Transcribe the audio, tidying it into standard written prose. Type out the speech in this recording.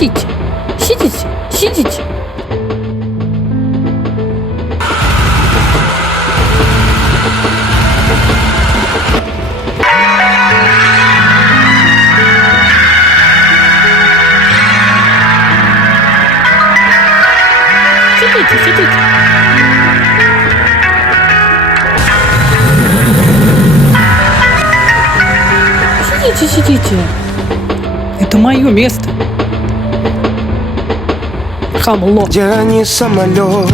Сидите, сидите, сидите. Сидите, сидите. Сидите, сидите. Это мое место. Хамло. Где не самолет,